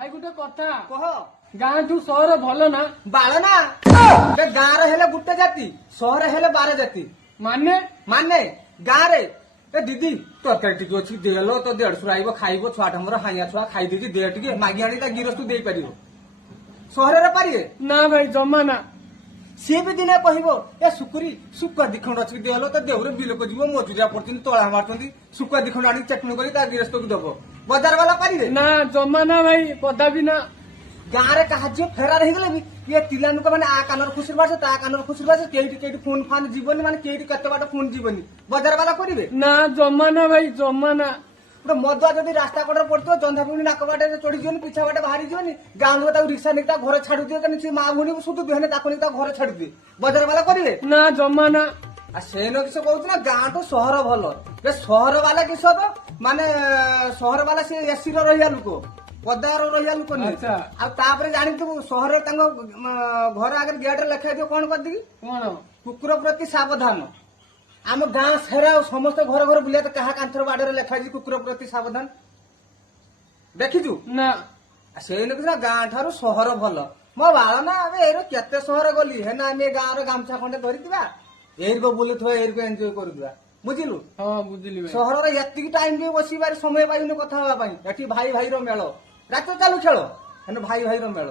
ଭାଇ ଗୋଟେ କଥା କହ ଗାଁଠୁ ସହର ଭଲ ନା? ବାଳ ନା ଗାଁରେ ହେଲେ ଗୋଟେ ଜାତି, ସହରରେ ହେଲେ 12 ଜାତି। ମାନେ ମାନେ ଗାଁରେ ଏ ଦିଦି ତରକାରୀ ଟିକେ ଅଛି ଦେଲ ତ ଦେଢଶହ ଆଇବ ଖାଇବ, ଛୁଆଟା ମୋର ହାଇଆ ଛୁଆ ଖାଇଦେଇଛି, ଦେ ଟିକେ ମାଗି ଆଣି ତା ଗିରସ୍ତୁ ଦେଇପାରିବ। ସହରରେ ପାରିବେ ନା ଭାଇ ଜମା ନା। ସିଏ ବି ଦିନେ କହିବ ଏ ଶୁକୁରି ଶୁଖୁଆ ଦିଖଣ୍ଡ ଅଛି ଦେଲ ତ ଦେହରେ ବିଲକୁ ଯିବ, ମଜୁରିଆ ପଡୁଛନ୍ତି, ତଳା ମାରୁଛନ୍ତି, ଶୁଖୁଆ ଦିଖଣ୍ଡ ଆଣିକି ଚଟଣି କରି ତା ଗିରସ୍ତକୁ ଦବ। ବଜାର ବାଲା ପାରିବେ ନା ଜମା ନା ଭାଇ କଦାପି ନା। ଗାଁରେ କାହା ଝିଅ ଫେରାର ହେଇଗଲେ ବି ଇଏ ପିଲା ଲୋକ ମାନେ ଆ କାନର ଖୁସିରେ ବାସ ତା କାନର ଖୁସିରେ ବାସ, କେଇଠି କେଇଠି ଫୋନ୍ ଫାନ୍ ଯିବନି, ମାନେ କେଇଠି କେତେ ବାଟ ଫୋନ୍ ଯିବନି। ବଜାର ବାଲା କରିବେ ନା ଜମା ନା ଭାଇ ଜମା ନା। ଗୋଟେ ମଦୁଆ ଯଦି ରାସ୍ତା କଡରେ ପଡିଥିବ, ଜନ୍ଧା ପିଉଣି ନାକ ବାଟେ ଚଢି ଯିବନି, ପିଛା ବାଟେ ବାହାରି ଯିବନି, ଗାଁ ଲୋକ ତାକୁ ରିକ୍ସା ନେଇକି ତା ଘରେ ଛାଡୁଥିବେ, କାରଣ ସେ ମା ଭଉଣୀ ସୁଧୁଥିବେ, ହେଲେ ତାକୁ ନେଇକି ତା ଘରେ ଛାଡୁଥିବେ। ବଜାର ବାଲା କରିବେ ନା ଜମା ନା। ଆଉ ସେନ କିସ କହୁଛି ନା ଗାଁଠୁ ସହର ଭଲ। ଏ ସହର ବାଲା କିସ ହବ ମାନେ ସହର ବାଲା ସେ ଏସି ର ରହିବା ଲୋକ, ପଦାର ରହିବା ଲୋକ ନୁହେଁ। ଆଚ୍ଛା। ଆଉ ତାପରେ ଜାଣିଥିବୁ ସହରରେ ତାଙ୍କ ଘର ଆଗରେ ଗେଟରେ ଲେଖା ହେଇଥିବ କଣ କରିଦେବି, କଣ କୁକୁର ପ୍ରତି ସାବଧାନ। ଆମ ଗାଁ ସାରା ସମସ୍ତେ ଘର ଘର ବୁଲିବା, ତ କାହା କାନ୍ଥର ବାଡରେ ଲେଖା ହେଇଛି କୁକୁର ପ୍ରତି ସାବଧାନ ଦେଖିଛୁ? ନା ସେଇ ଲୋକ ନା ଗାଁ ଠାରୁ ସହର ଭଲ। ମୋ ବାଳ ନା ଆମେ ଏଇର କେତେ ସହର ଗଲି ହେନା, ଆମେ ଗାଁର ଗାମୁଛା ଖଣ୍ଡେ ଧରିଥିବା, ଏଇରିକ ବୁଲୁଥିବା, ଏଇରିକ ଏନ୍ଜୟ କରୁଥିବା, ବୁଝିଲୁ? ହଁ ବୁଝିଲି ଭାଇ। ସହରରେ ଏତିକି ଟାଇମ ବି ବସିବାର ସମୟ ପାଇବୁନି କଥା ହବା ପାଇଁ। ଏଠି ଭାଇ ଭାଇର ମେଳ, ରାତି ଚାଲୁ ଖେଳ, ହେଲେ ଭାଇ ଭାଇର ମେଳ।